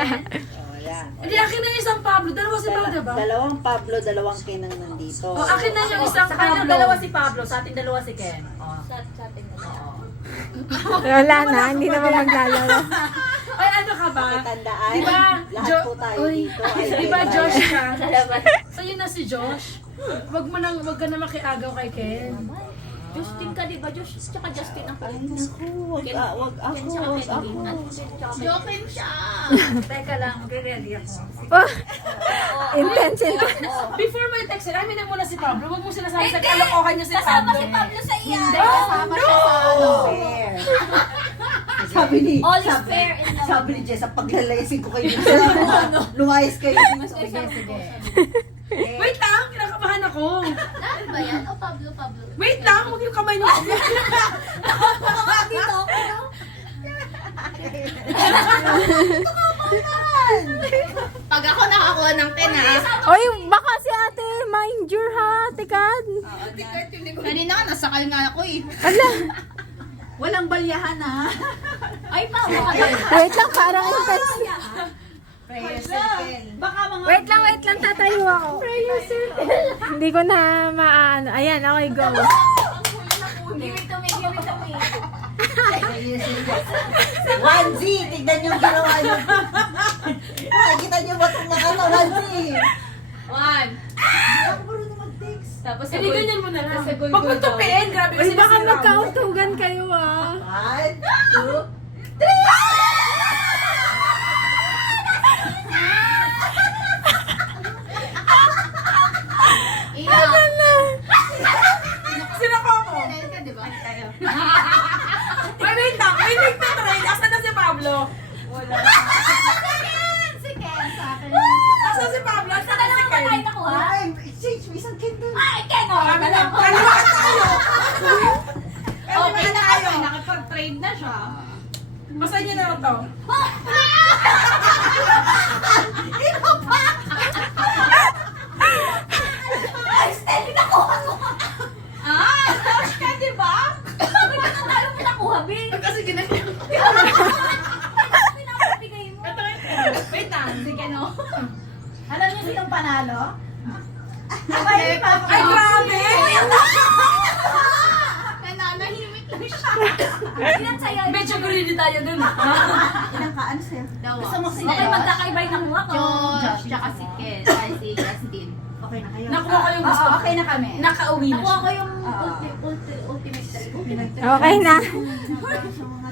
Oh, yan. Hindi, akin na yung isang Pablo. Dalawa si Pablo, diba? Dalawang Pablo, dalawang Ken ang nandito. O, akin na yung isang Sa kanyang Pablo. dalawa si Pablo, sa ating dalawa si Ken. Sa ating dalawa. Wala na, hindi naman maglalaro. Ay, ano ka ba? Tandaan, Diba, lahat po tayo Uy, dito. ay diba may Josh bayan. ka? Sa'yo na si Josh. Wag ka na makiagaw kay Ken. Justin ka, di ba? Tsaka Justin ako. Ay, naku, wag ako, wag ako. Joking siya. Teka lang, mag-ready ako. Oh, intense. Before my text, amin na muna si Pablo. Wag mo sinasabi sa kalokohan niya si Pablo. Kasama si Pablo sa iyan. Hindi, kasama siya sa ano. Fair. Sabi ni, All is fair in love. sabi ni Jess, paglalayasin ko kayo sa lumayas kayo. Sige, sige. Wait lang, kinakabahan ako. Lahat ba yan? O Pablo? Wait lang, huwag yung kamay niyo. Dito. Pag ako nakakuha ng 10 Oy, baka si ate, mind your ha, tikad. Kanina ka, nasakal nga ako eh. Ala, Walang balyahan ha. Ay, Pablo ka. wait lang, parang intense. Prayer circle. Baka mga... Wait lang, tatayo ako. Hindi ko na maano. Ayan, okay, go. Give it to me, give it to me. Prayer circle. 1Z, tignan yung ginawa niyo. Nakikita niyo ba itong nakata 1Z? 1. Hindi ako marunong mag-text. Tapos Hindi, ganyan mo na lang. Sa gulgul Huwag mo tupiin, grabe Uy, kasi baka nasira mo. magkautugan kayo ah. 1, 2, Iyak. Sino ko ako? Ka, di ba? Ay, wait lang, may nagtatrain. Asan na si Pablo? Si Ken sa akin. Asan si Pablo? Asan na si Ken? Kahit ako ha? Ay, exchange, may isang kid doon. Ay, Ken o. Kami na. Kaliwa tayo. Okay na tayo. tayo. Nakapag-trade na siya. Basahin niyo na lang to. Ay, Stella, nakuha ko. Ah, touch ka, di ba? Sabi ka na tayo pinakuha, Bing. Kasi ginanyan. Pinapabigay mo. Wait lang. Sige, no? Alam niyo sinong panalo? Ay, Ay, grabe! Nananahimik lang siya. Ilan sa'yo? Medyo greedy tayo dun. Ilang ka, ano sa'yo? Gusto mo si Okay, magkakaibay nakuha ko. Josh, tsaka si Ken. Ay, si Justin. Okay na kayo. Nakuha ko yung gusto ko. Okay na kami. Nakauwi na Nakuha siya. ko yung ultimate. Okay na. Sa mga